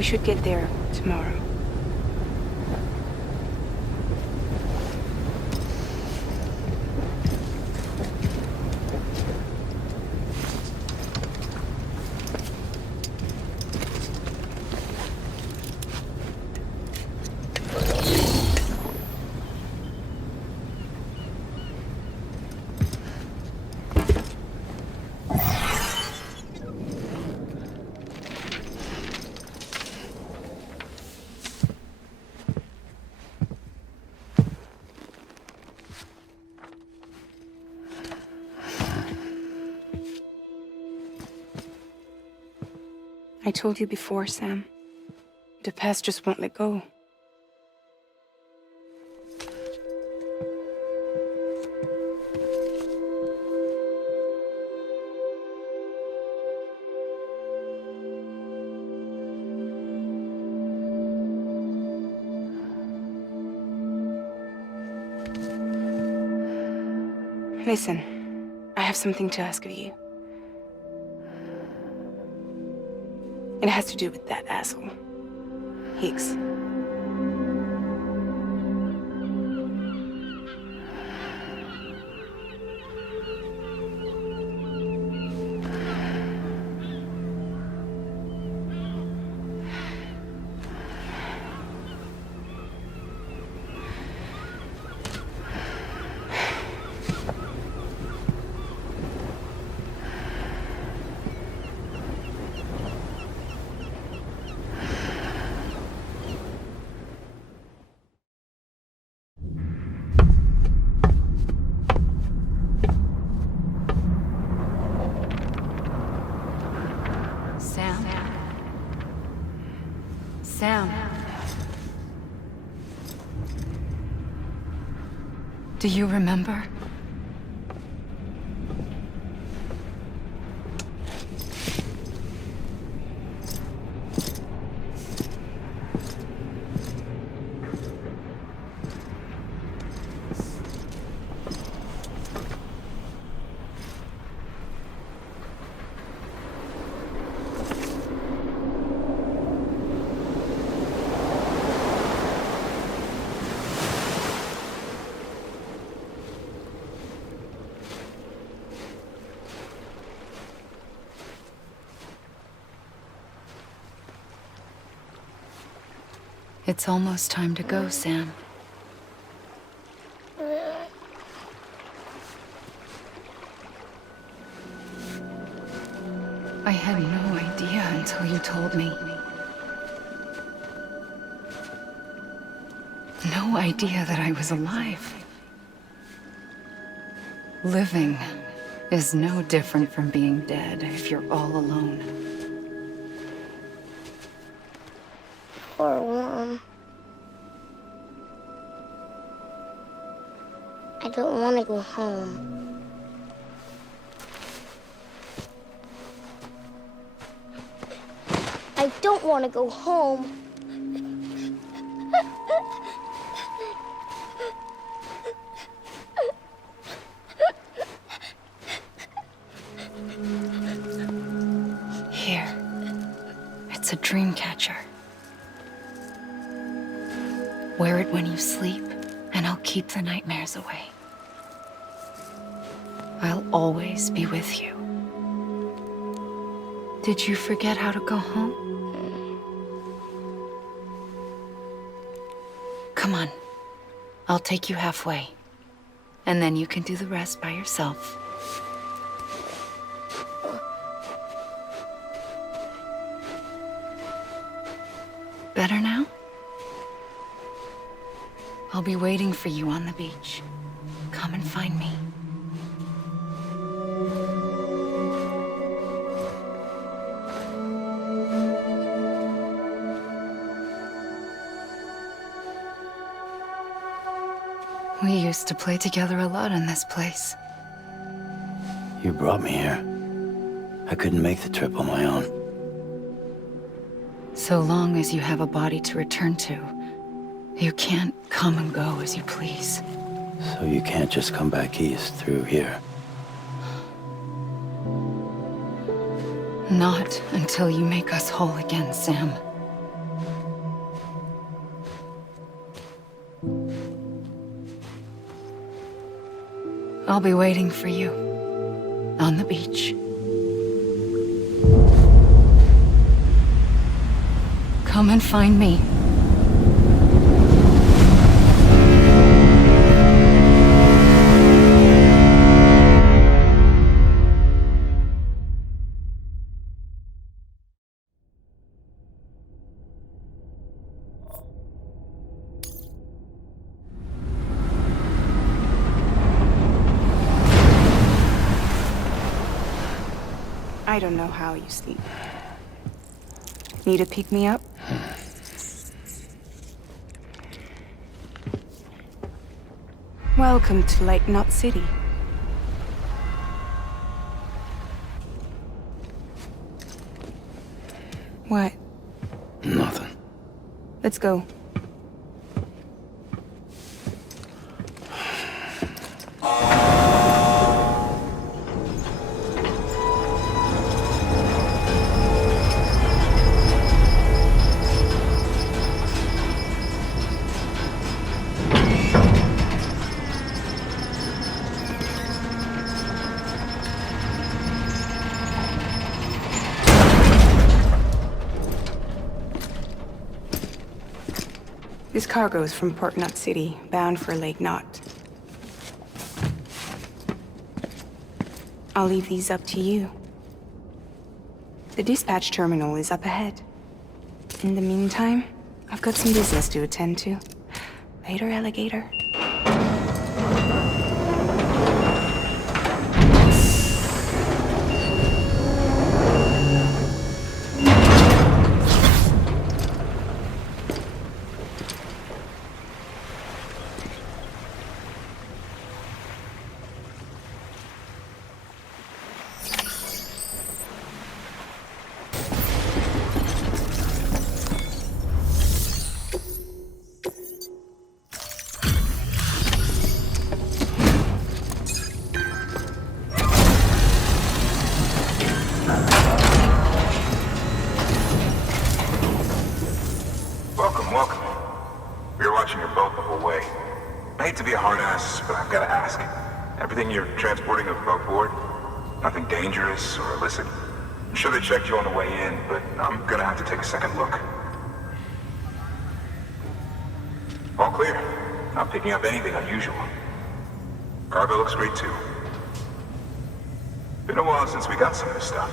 We should get there tomorrow. I told you before, Sam. The past just won't let go. Listen, I have something to ask of you. It has to do with that asshole, Higgs. Sam. Do you remember? It's almost time to go, Sam. I had no idea until you told me. No idea that I was alive. Living is no different from being dead if you're all alone. Or warm. I don't want to go home. I don't want to go home. Here. It's a dream catcher. Wear it when you sleep, and I'll keep the nightmares away. I'll always be with you. Did you forget how to go home? Come on. I'll take you halfway. And then you can do the rest by yourself. Better now? I'll be waiting for you on the beach. Come and find me. We used to play together a lot in this place. You brought me here. I couldn't make the trip on my own. So long as you have a body to return to, you can't come and go as you please. So you can't just come back east through here? Not until you make us whole again, Sam. I'll be waiting for you on the beach. Come and find me. I don't know how you sleep. Need a pick-me-up? Welcome to Lake Knot City. What? Nothing. Let's go. This cargo is from Port Knot City, bound for Lake Knot. I'll leave these up to you. The dispatch terminal is up ahead. In the meantime, I've got some business to attend to. Later, alligator. Welcome. We were watching your boat the whole way. I hate to be a hard ass, but I've got to ask. Everything you're transporting above board? Nothing dangerous or illicit? I'm sure they checked you on the way in, but I'm gonna have to take a second look. All clear. Not picking up anything unusual. Cargo looks great too. Been a while since we got some of this stuff.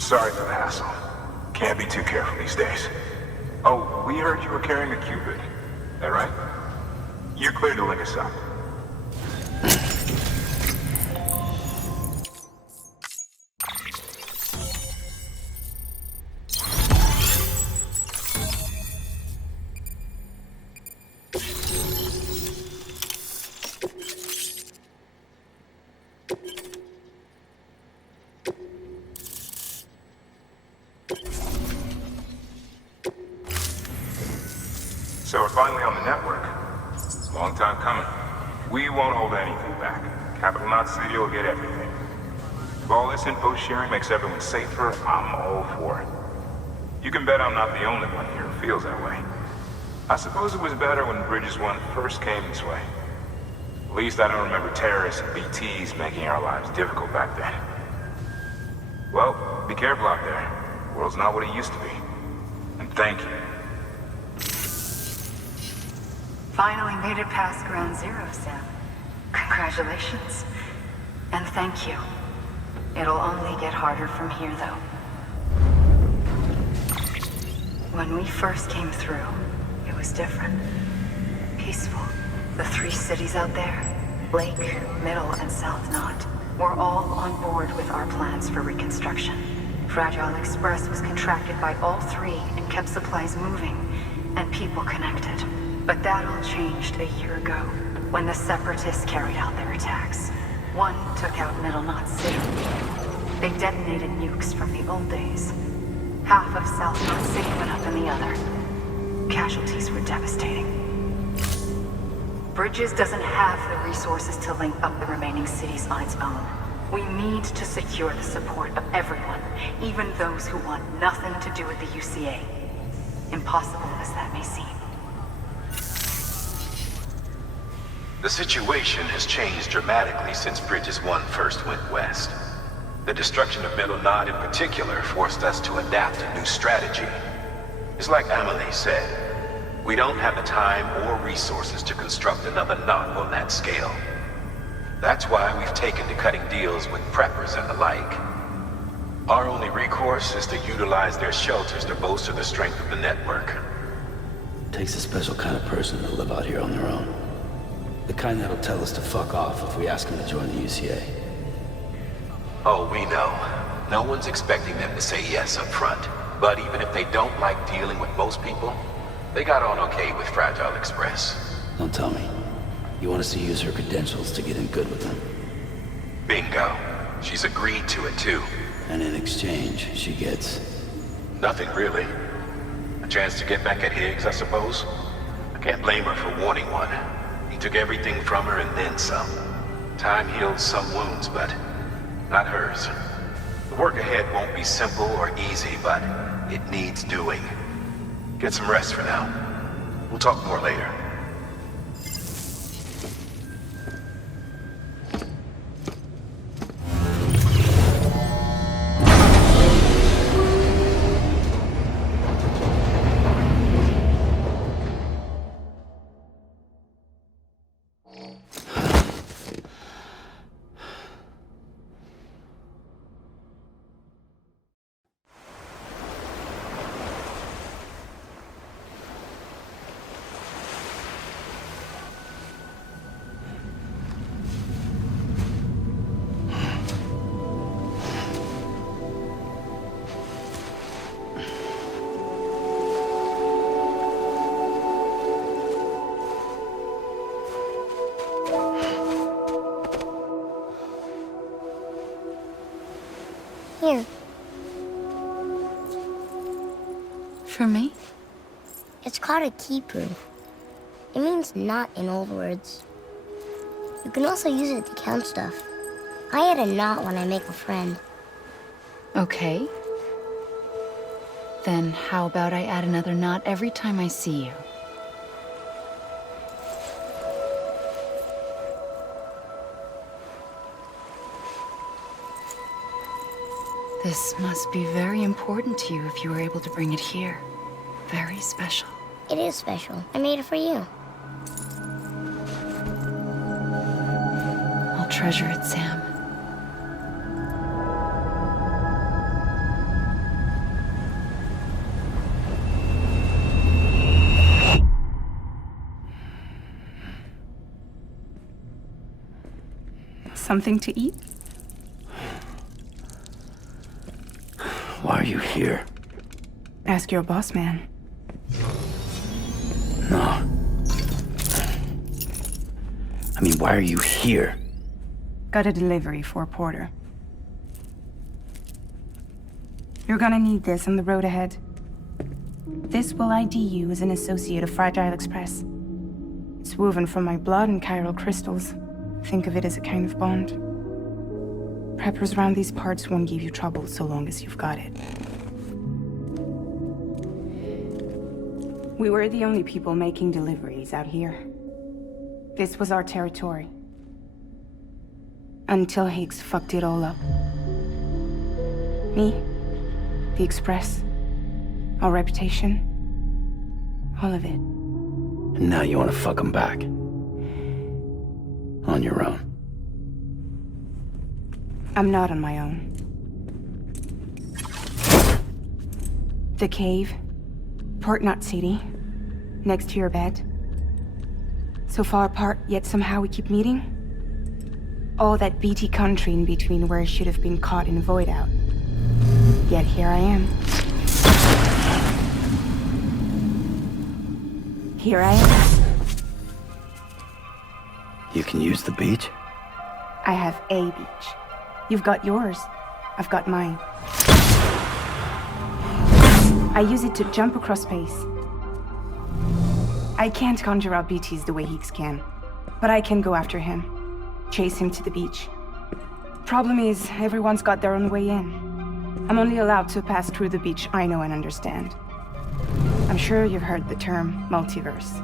Sorry for the hassle. Can't be too careful these days. Oh, we heard you were carrying a Cupid. That right? You're clear to link us up. So we're finally on the network. Long time coming. We won't hold anything back. Capital Knot City will get everything. If all this info sharing makes everyone safer, I'm all for it. You can bet I'm not the only one here who feels that way. I suppose it was better when Bridges 1 first came this way. At least I don't remember terrorists and BTs making our lives difficult back then. Well, be careful out there. The world's not what it used to be. And thank you. Finally made it past ground zero, Sam. Congratulations. And thank you. It'll only get harder from here, though. When we first came through, it was different. Peaceful. The 3 cities out there, Lake, Middle, and South Knot, were all on board with our plans for reconstruction. Fragile Express was contracted by all 3 and kept supplies moving, and people connected. But that all changed a year ago, when the Separatists carried out their attacks. One took out Middle Knot City. They detonated nukes from the old days. Half of South Knot City went up in the other. Casualties were devastating. Bridges doesn't have the resources to link up the remaining cities on its own. We need to secure the support of everyone, even those who want nothing to do with the UCA. Impossible as that may seem. The situation has changed dramatically since Bridges 1 first went west. The destruction of Middle Knot in particular forced us to adapt a new strategy. It's like Amelie said, we don't have the time or resources to construct another knot on that scale. That's why we've taken to cutting deals with preppers and the like. Our only recourse is to utilize their shelters to bolster the strength of the network. Takes a special kind of person to live out here on their own. The kind that'll tell us to fuck off if we ask them to join the UCA. Oh, we know. No one's expecting them to say yes up front. But even if they don't like dealing with most people, they got on okay with Fragile Express. Don't tell me. You want us to use her credentials to get in good with them? Bingo. She's agreed to it too. And in exchange, she gets... Nothing really. A chance to get back at Higgs, I suppose. I can't blame her for wanting one. He took everything from her and then some. Time heals some wounds, but not hers. The work ahead won't be simple or easy, but it needs doing. Get some rest for now. We'll talk more later. Here. For me? It's called a keeper. It means knot in old words. You can also use it to count stuff. I add a knot when I make a friend. Okay. Then how about I add another knot every time I see you? This must be very important to you if you were able to bring it here. Very special. It is special. I made it for you. I'll treasure it, Sam. Something to eat? Why are you here? Ask your boss man. No. I mean, why are you here? Got a delivery for Porter. You're gonna need this on the road ahead. This will ID you as an associate of Fragile Express. It's woven from my blood and chiral crystals. Think of it as a kind of bond. Preppers around these parts won't give you trouble so long as you've got it. We were the only people making deliveries out here. This was our territory. Until Higgs fucked it all up. Me, the Express, our reputation, all of it. And now you want to fuck him back. On your own. I'm not on my own. The cave, Port Knot City, next to your bed. So far apart, yet somehow we keep meeting. All that BT country in between where I should have been caught in void out. Yet here I am. Here I am. You can use the beach? I have a beach. You've got yours. I've got mine. I use it to jump across space. I can't conjure up BTs the way Higgs can. But I can go after him. Chase him to the beach. Problem is, everyone's got their own way in. I'm only allowed to pass through the beach I know and understand. I'm sure you've heard the term multiverse.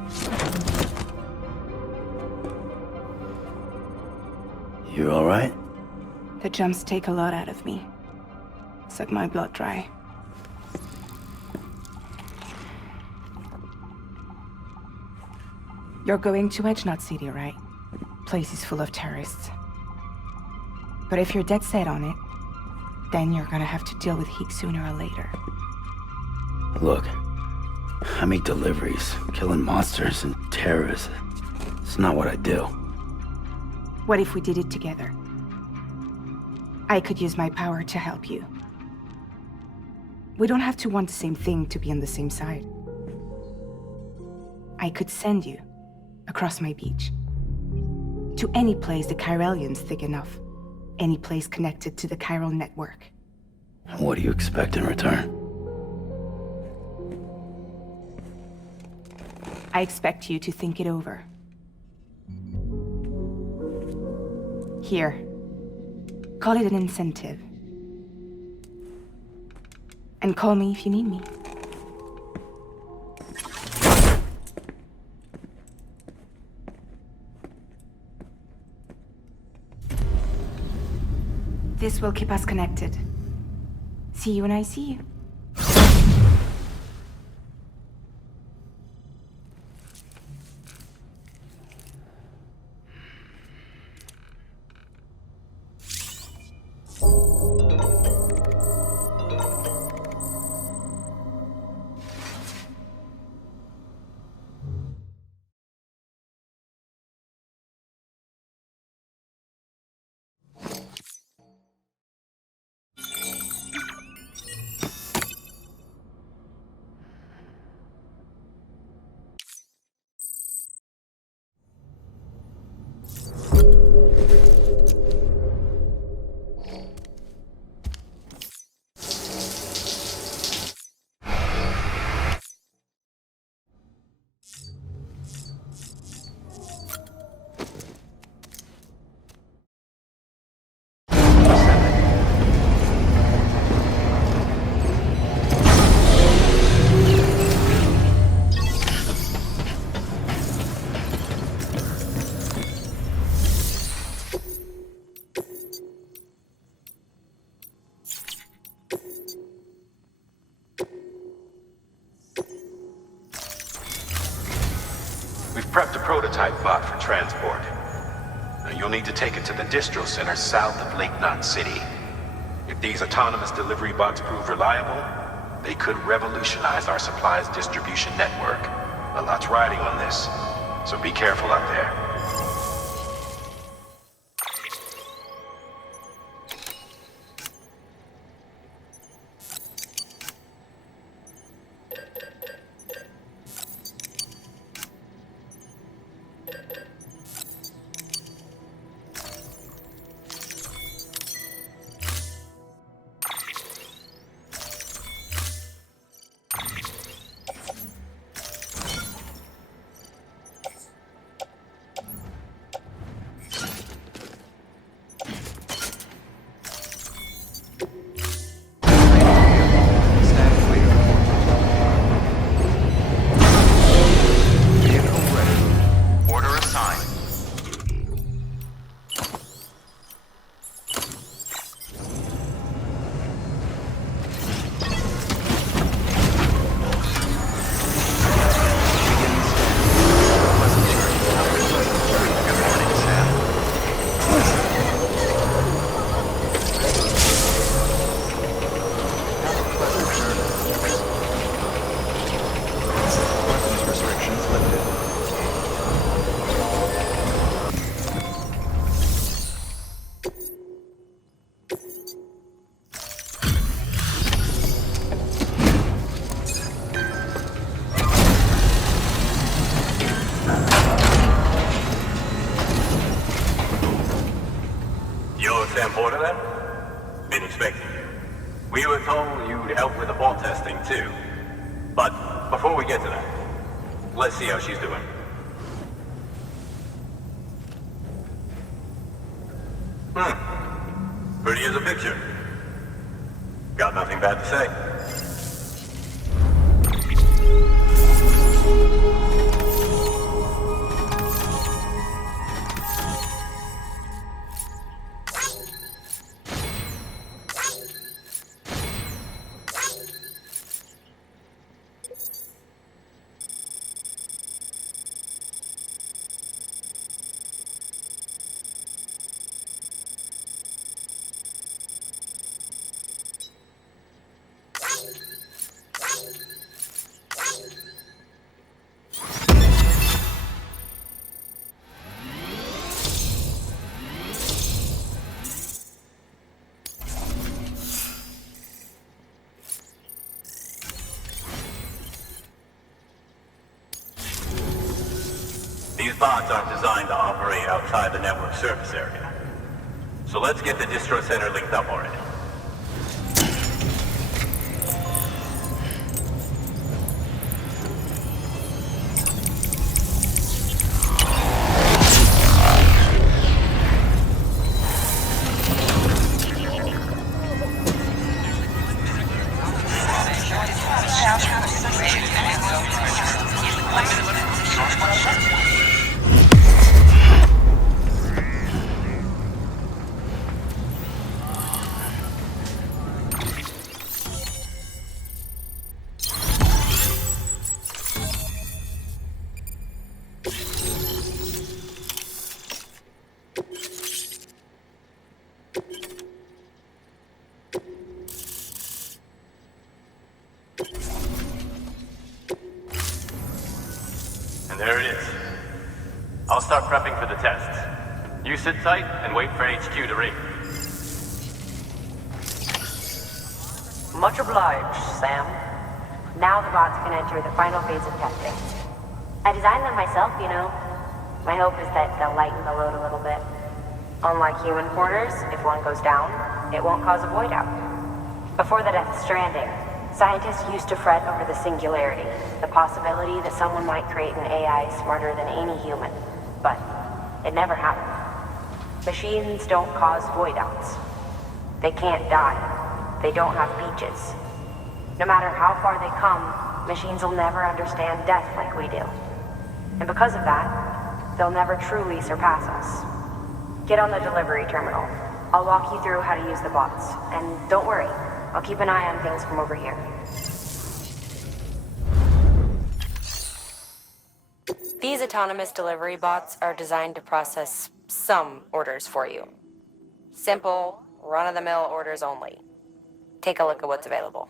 You alright? The jumps take a lot out of me. Suck my blood dry. You're going to Edgenut City, right? Place is full of terrorists. But if you're dead set on it, then you're gonna have to deal with Heek sooner or later. Look, I make deliveries, killing monsters and terrorists. It's not what I do. What if we did it together? I could use my power to help you. We don't have to want the same thing to be on the same side. I could send you across my beach. To any place the Chiralian's thick enough. Any place connected to the chiral network. What do you expect in return? I expect you to think it over. Here. Call it an incentive. And call me if you need me. This will keep us connected. See you when I see you. We've prepped a prototype bot for transport. Now you'll need to take it to the distro center south of Lake Knot City. If these autonomous delivery bots prove reliable, they could revolutionize our supplies distribution network. A lot's riding on this, so be careful out there. Sam Porter then? Been expecting you. We were told you'd help with the vault testing too. But before we get to that, let's see how she's doing. Pretty as a picture. Got nothing bad to say. These bots aren't designed to operate outside the network service area. So let's get the distro center linked up already. And there it is. I'll start prepping for the tests. You sit tight and wait for HQ to ring. Much obliged, Sam. Now the bots can enter the final phase of testing. I designed them myself, you know. My hope is that they'll lighten the load a little bit. Unlike human porters, if one goes down, it won't cause a void out. Before the death of Stranding, scientists used to fret over the singularity, the possibility that someone might create an AI smarter than any human. But it never happened. Machines don't cause void outs. They can't die. They don't have beaches. No matter how far they come, machines will never understand death like we do. And because of that, they'll never truly surpass us. Get on the delivery terminal. I'll walk you through how to use the bots. And don't worry, I'll keep an eye on things from over here. These autonomous delivery bots are designed to process some orders for you. Simple, run-of-the-mill orders only. Take a look at what's available.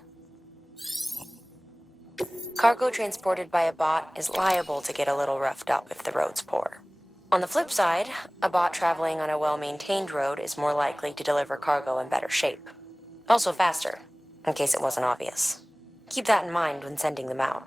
Cargo transported by a bot is liable to get a little roughed up if the road's poor. On the flip side, a bot traveling on a well-maintained road is more likely to deliver cargo in better shape. Also faster, in case it wasn't obvious. Keep that in mind when sending them out.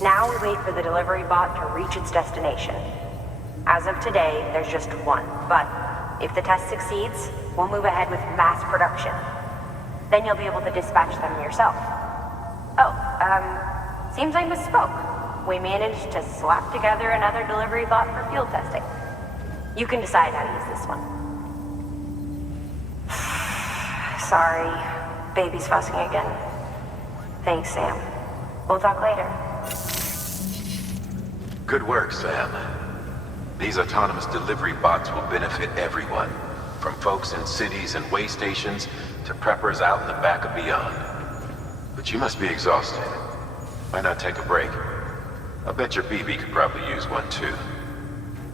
Now we wait for the delivery bot to reach its destination. As of today, there's just one, but if the test succeeds, we'll move ahead with mass production. Then you'll be able to dispatch them yourself. Oh, seems I misspoke. We managed to slap together another delivery bot for field testing. You can decide how to use this one. Sorry, baby's fussing again. Thanks, Sam. We'll talk later. Good work, Sam. These autonomous delivery bots will benefit everyone, from folks in cities and way stations to preppers out in the back and beyond. But you must be exhausted. Why not take a break? I'll bet your BB could probably use one too.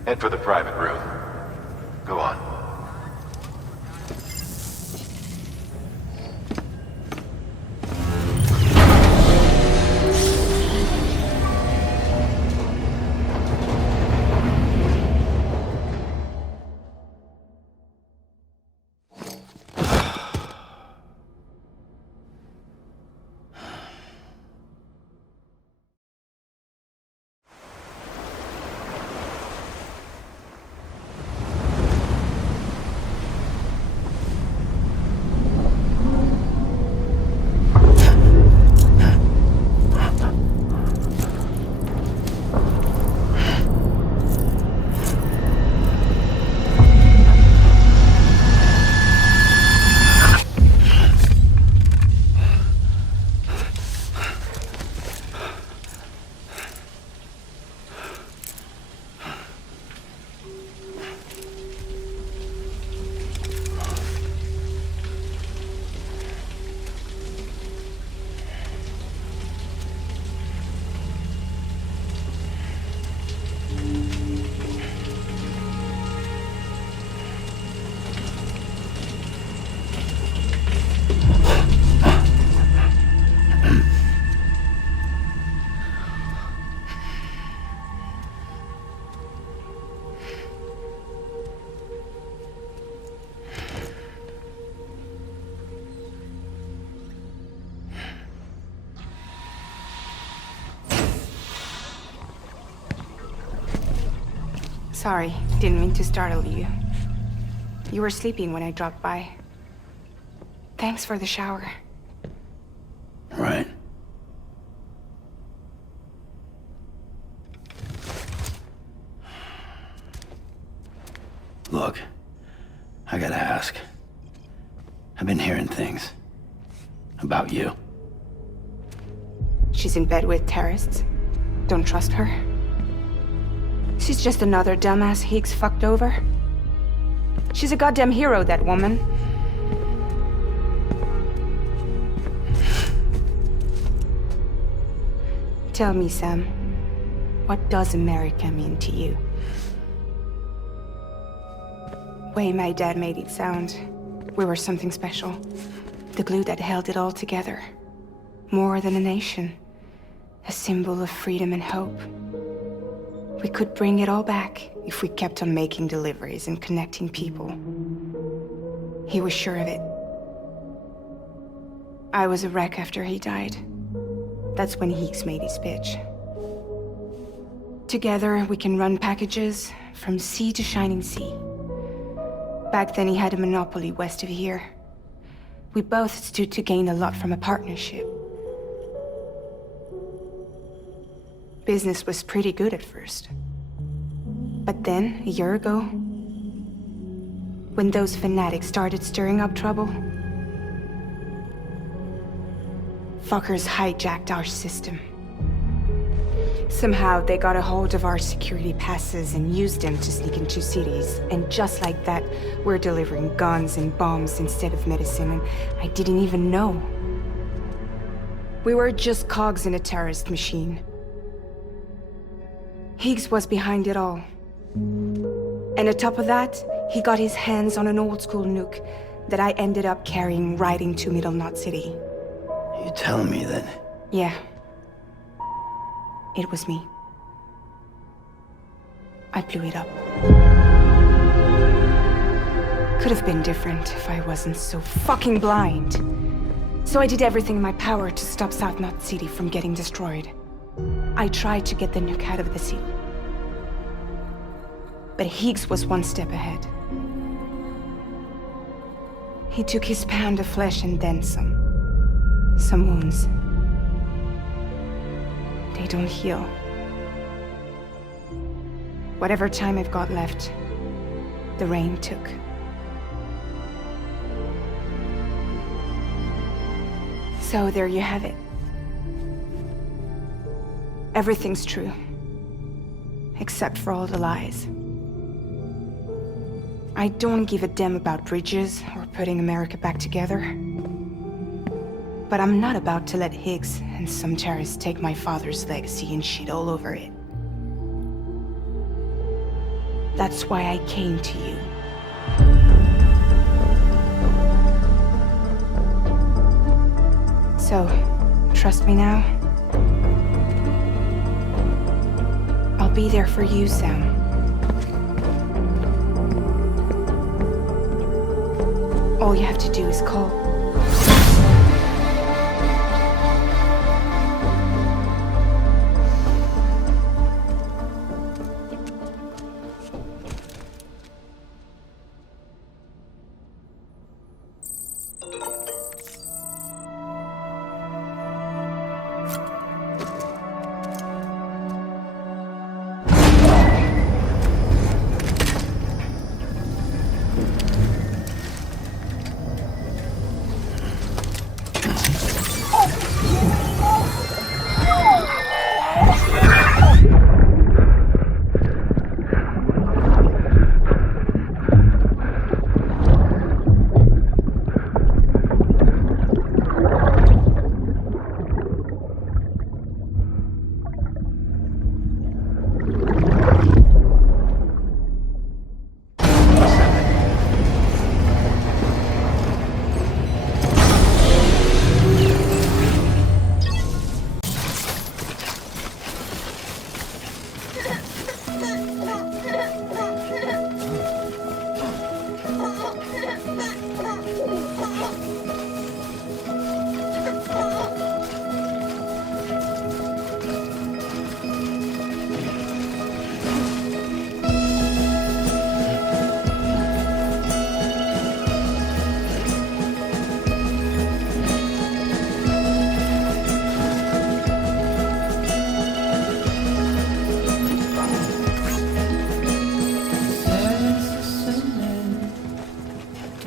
Head for the private room. Go on. Sorry, didn't mean to startle you. You were sleeping when I dropped by. Thanks for the shower. Right. Look, I gotta ask. I've been hearing things about you. She's in bed with terrorists. Don't trust her. She's just another dumbass Higgs fucked over. She's a goddamn hero, that woman. Tell me, Sam, what does America mean to you? Way my dad made it sound, we were something special. The glue that held it all together. More than a nation. A symbol of freedom and hope. We could bring it all back if we kept on making deliveries and connecting people. He was sure of it. I was a wreck after he died. That's when Higgs made his pitch. Together, we can run packages from sea to shining sea. Back then, he had a monopoly west of here. We both stood to gain a lot from a partnership. Business was pretty good at first. But then, a year ago, when those fanatics started stirring up trouble, fuckers hijacked our system. Somehow, they got a hold of our security passes and used them to sneak into cities. And just like that, we're delivering guns and bombs instead of medicine, and I didn't even know. We were just cogs in a terrorist machine. Higgs was behind it all. And on top of that, he got his hands on an old-school nuke that I ended up carrying right into Middle Knot City. You telling me that? Yeah. It was me. I blew it up. Could have been different if I wasn't so fucking blind. So I did everything in my power to stop South Knot City from getting destroyed. I tried to get the nuke out of the city. But Higgs was one step ahead. He took his pound of flesh and then some. Some wounds. They don't heal. Whatever time I've got left, the rain took. So there you have it. Everything's true. Except for all the lies. I don't give a damn about bridges or putting America back together. But I'm not about to let Higgs and some terrorists take my father's legacy and shit all over it. That's why I came to you. So, trust me now? I'll be there for you, Sam. All you have to do is call.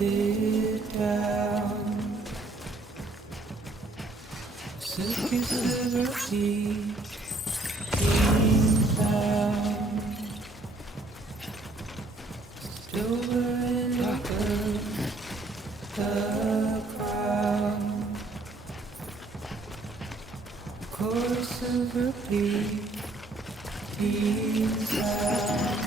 it down. Circus of feet down. Silver in the crown. Chorus of repeat sound.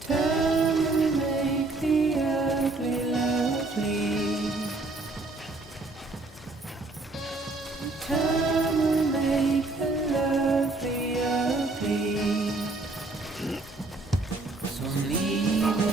Time will make the ugly lovely. Time will make the lovely ugly. So I'm leaving.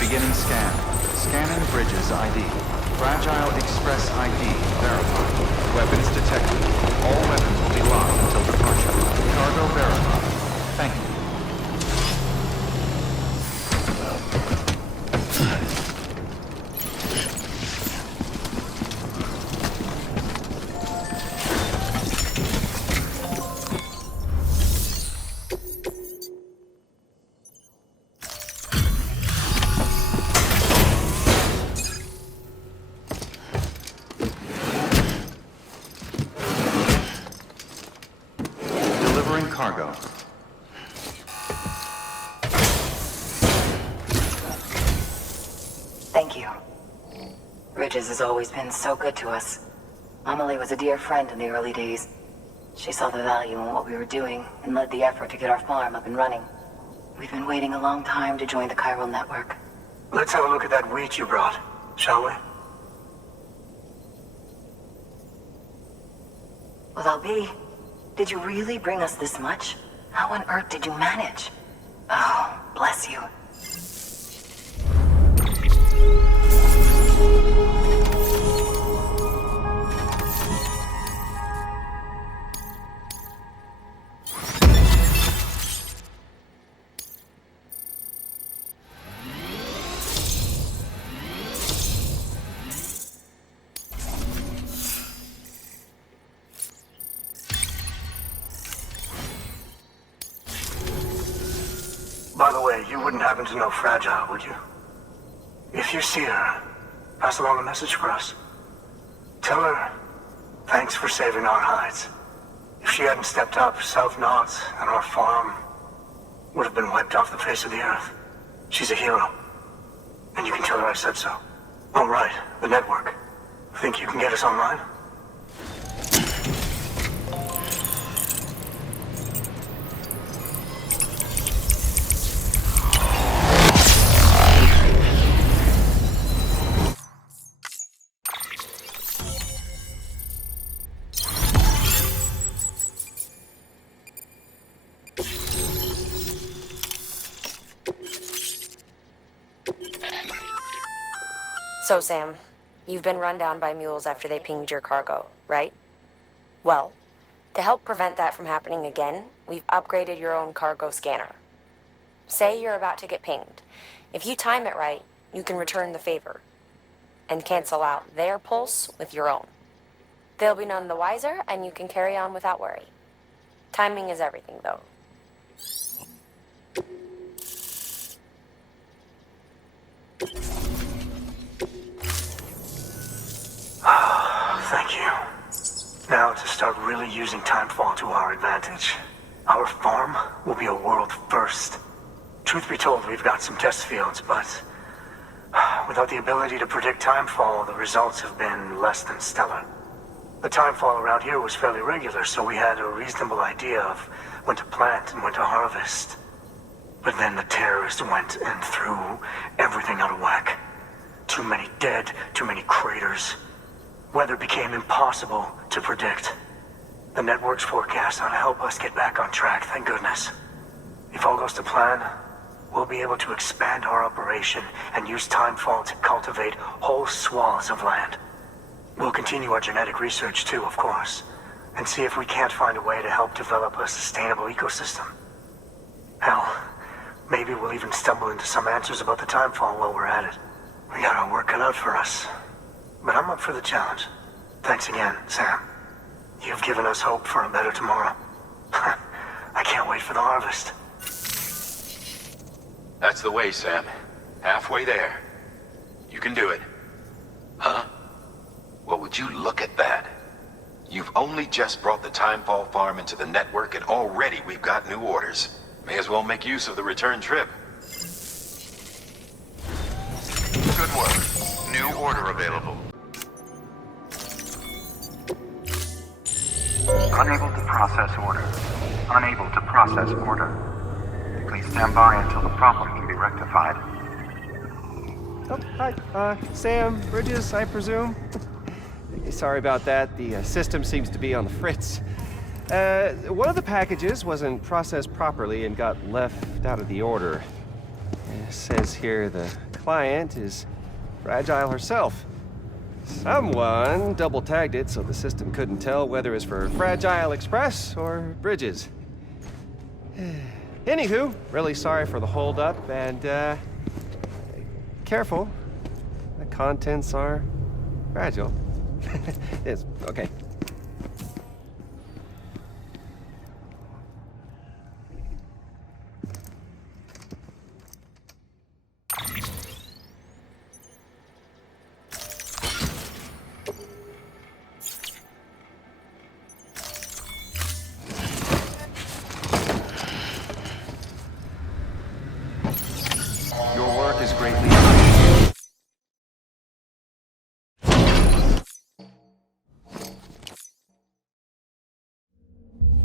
Beginning scan. Scanning bridges ID. Fragile Express ID verified. Weapons detected. All weapons will be locked until departure. Cargo verified. Thank you. Delivering cargo. Thank you. Bridges has always been so good to us. Amelie was a dear friend in the early days. She saw the value in what we were doing and led the effort to get our farm up and running. We've been waiting a long time to join the chiral network. Let's have a look at that wheat you brought, shall we? Well, Albie, did you really bring us this much? How on earth did you manage? Oh, bless you. By the way, you wouldn't happen to know Fragile, would you? If you see her, pass along a message for us. Tell her, thanks for saving our hides. If she hadn't stepped up, South Knots and our farm would have been wiped off the face of the earth. She's a hero. And you can tell her I said so. All right, the network. Think you can get us online? So, Sam, you've been run down by mules after they pinged your cargo, right? Well, to help prevent that from happening again, we've upgraded your own cargo scanner. Say you're about to get pinged. If you time it right, you can return the favor and cancel out their pulse with your own. They'll be none the wiser, and you can carry on without worry. Timing is everything, though. Thank you. Now to start really using timefall to our advantage. Our farm will be a world first. Truth be told, we've got some test fields, but without the ability to predict timefall, the results have been less than stellar. The timefall around here was fairly regular, so we had a reasonable idea of when to plant and when to harvest. But then the terrorists went and threw everything out of whack. Too many dead, too many craters. Weather became impossible to predict. The network's forecast ought to help us get back on track, thank goodness. If all goes to plan, we'll be able to expand our operation and use timefall to cultivate whole swaths of land. We'll continue our genetic research too, of course, and see if we can't find a way to help develop a sustainable ecosystem. Hell, maybe we'll even stumble into some answers about the timefall while we're at it. We got our work cut out for us. But I'm up for the challenge. Thanks again, Sam. You've given us hope for a better tomorrow. I can't wait for the harvest. That's the way, Sam. Halfway there. You can do it. Huh? Well, would you look at that? You've only just brought the Timefall farm into the network, and already we've got new orders. May as well make use of the return trip. Good work. New order available. Unable to process order. Unable to process order. Please stand by until the problem can be rectified. Oh, hi. Sam, Bridges, I presume? Sorry about that. The system seems to be on the fritz. One of the packages wasn't processed properly and got left out of the order. It says here the client is Fragile herself. Someone double-tagged it so the system couldn't tell whether it's for Fragile Express or Bridges. Anywho, really sorry for the holdup, and careful. The contents are fragile. Yes, okay. Your work is greatly appreciated.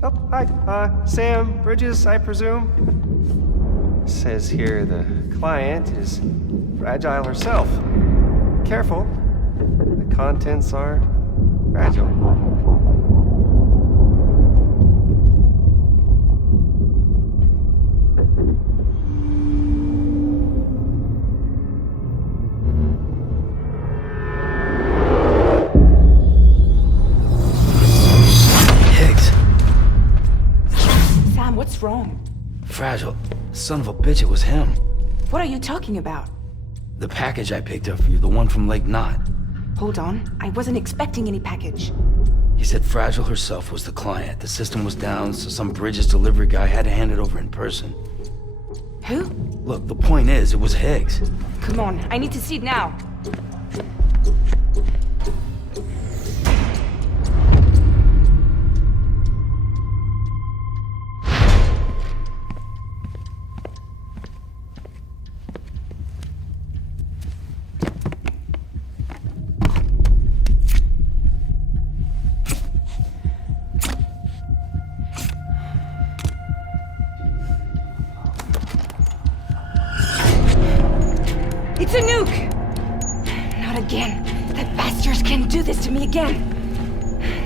Oh, hi. Sam, Bridges, I presume? Says here the client is Fragile herself. Careful. The contents are fragile. What's wrong? Fragile. Son of a bitch, it was him. What are you talking about? The package I picked up for you, the one from Lake Knot. Hold on. I wasn't expecting any package. He said Fragile herself was the client. The system was down, so some Bridges delivery guy had to hand it over in person. Who? Look, the point is, it was Higgs. Come on, I need to see it now. It's a nuke! Not again. That bastards can't do this to me again.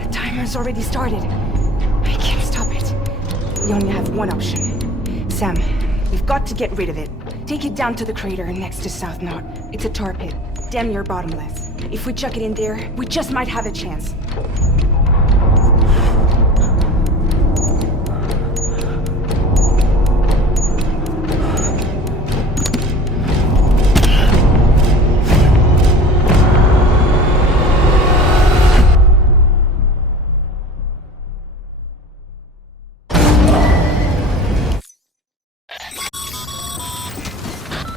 The timer's already started. I can't stop it. We only have one option. Sam, we've got to get rid of it. Take it down to the crater next to South Knot. It's a tar pit. Damn near bottomless. If we chuck it in there, we just might have a chance.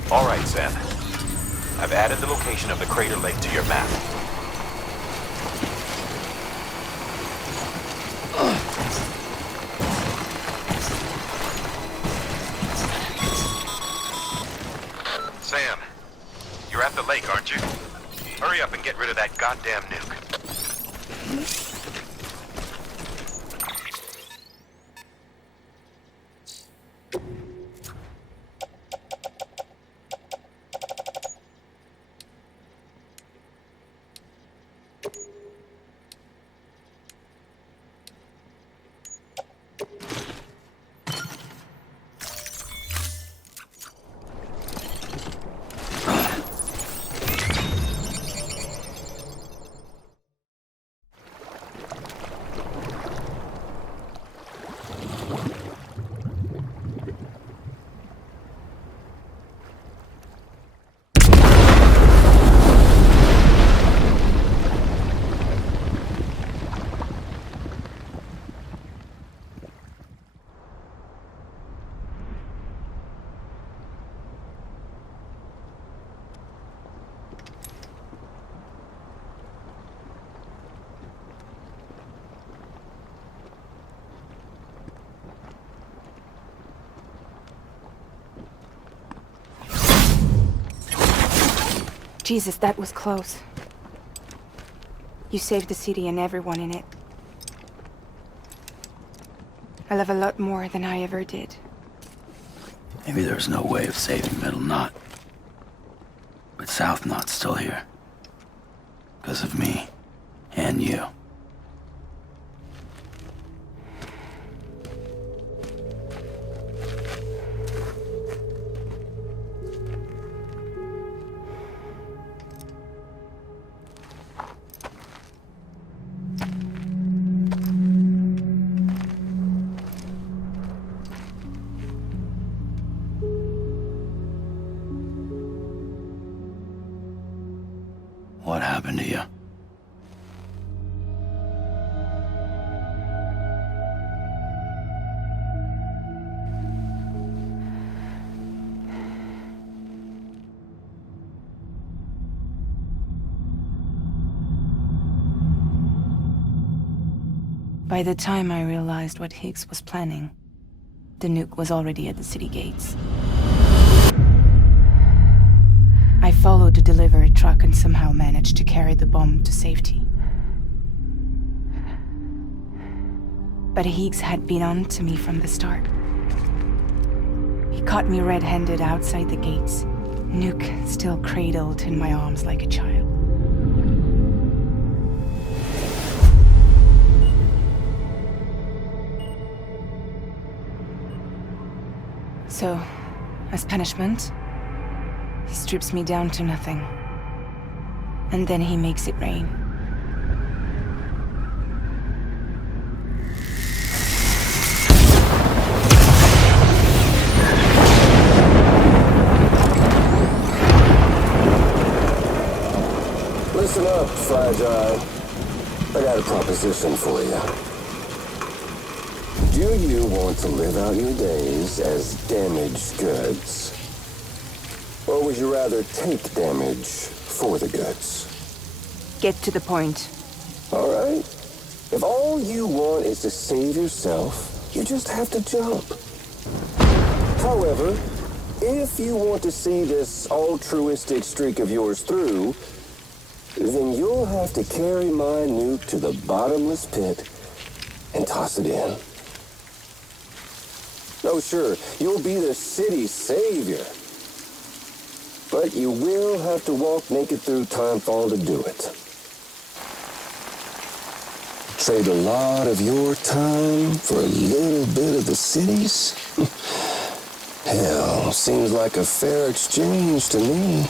All right, Sam. I've added the location of the crater lake to your map. Sam, you're at the lake, aren't you? Hurry up and get rid of that goddamn nuke. Jesus, that was close. You saved the city and everyone in it. I love a lot more than I ever did. Maybe there's no way of saving Middle Knot. But South Knot's still here. Because of me. And you. What happened to you? By the time I realized what Higgs was planning, the nuke was already at the city gates. I followed the delivery truck and somehow managed to carry the bomb to safety. But Higgs had been on to me from the start. He caught me red-handed outside the gates, nuke still cradled in my arms like a child. So, as punishment, he strips me down to nothing. And then he makes it rain. Listen up, Fragile. I got a proposition for you. Do you want to live out your days as damaged goods? Or would you rather take damage for the goods? Get to the point. All right. If all you want is to save yourself, you just have to jump. However, if you want to see this altruistic streak of yours through, then you'll have to carry my nuke to the bottomless pit and toss it in. Oh, sure, you'll be the city's savior. But you will have to walk naked through Timefall to do it. Trade a lot of your time for a little bit of the city's? Hell, seems like a fair exchange to me.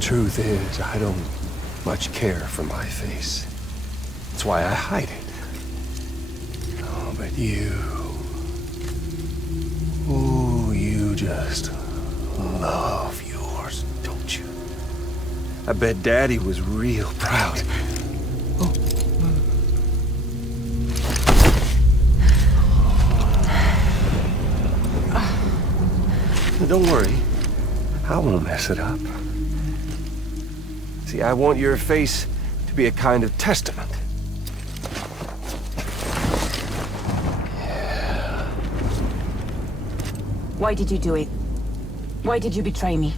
Truth is, I don't much care for my face. That's why I hide it. Oh, but you... Ooh, you just love yours, don't you? I bet Daddy was real proud. Oh. Don't worry. I won't mess it up. See, I want your face to be a kind of testament. Yeah. Why did you do it? Why did you betray me?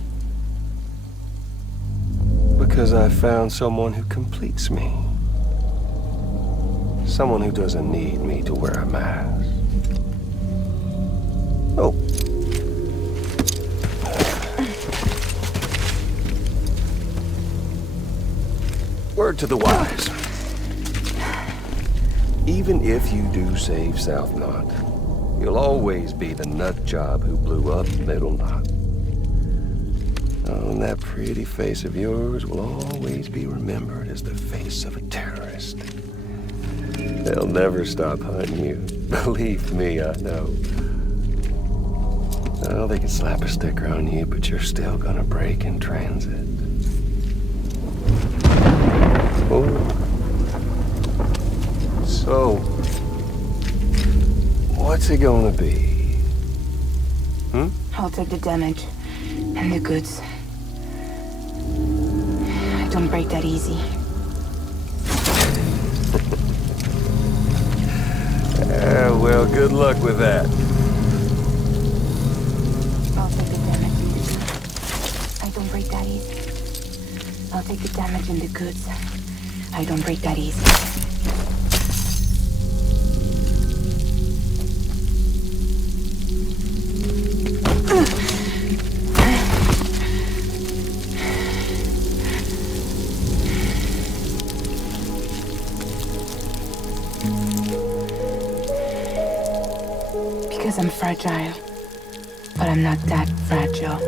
Because I found someone who completes me. Someone who doesn't need me to wear a mask. Oh. Word to the wise. Even if you do save South Knot, you'll always be the nut job who blew up Middle Knot. Oh, and that pretty face of yours will always be remembered as the face of a terrorist. They'll never stop hunting you. Believe me, I know. Oh, they can slap a sticker on you, but you're still gonna break in transit. Oh. So, what's it gonna be? I'll take the damage and the goods. don't break that easy. Well, good luck with that. I'll take the damage. I don't break that easy. I'll take the damage and the goods. I don't break that easy. Because I'm fragile. But I'm not that fragile.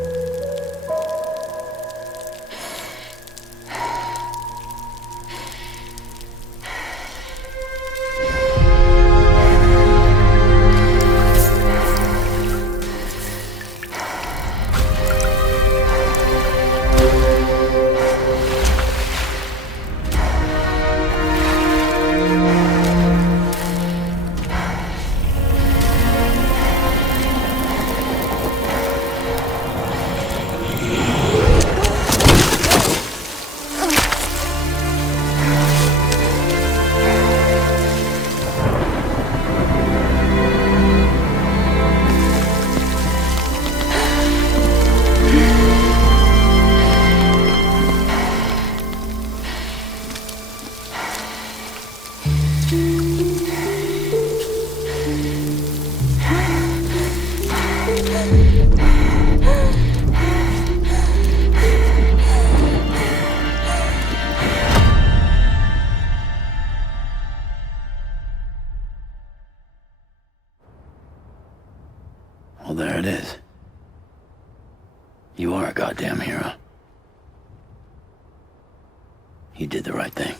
Well, there it is. You are a goddamn hero. You did the right thing.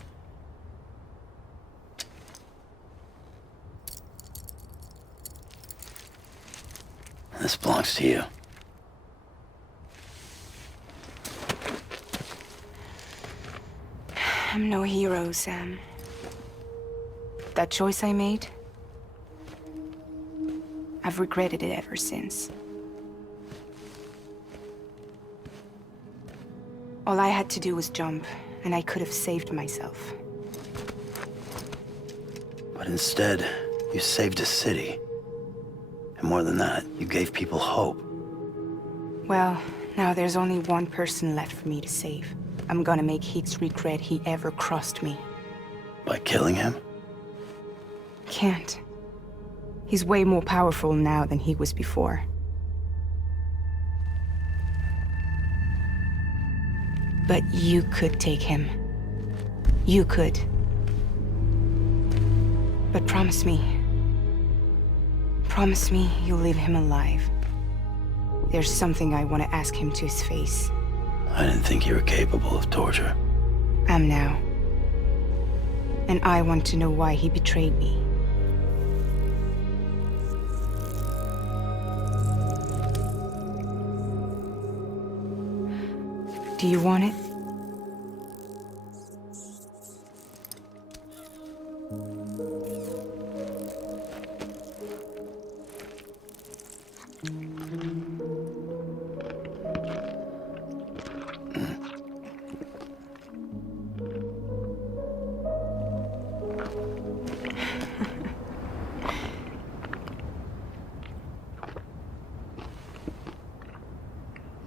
This belongs to you. I'm no hero, Sam. That choice I made, I've regretted it ever since. All I had to do was jump, and I could have saved myself. But instead, you saved a city. And more than that, you gave people hope. Well, now there's only one person left for me to save. I'm gonna make Heats regret he ever crossed me. By killing him? Can't. He's way more powerful now than he was before. But you could take him. You could. But promise me. Promise me you'll leave him alive. There's something I want to ask him to his face. I didn't think you were capable of torture. Am now. And I want to know why he betrayed me. Do you want it?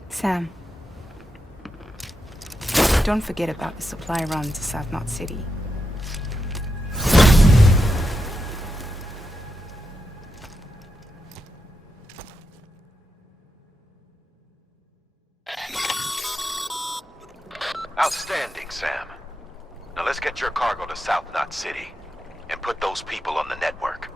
Sam. Don't forget about the supply run to South Knot City. Outstanding, Sam. Now let's get your cargo to South Knot City and put those people on the network.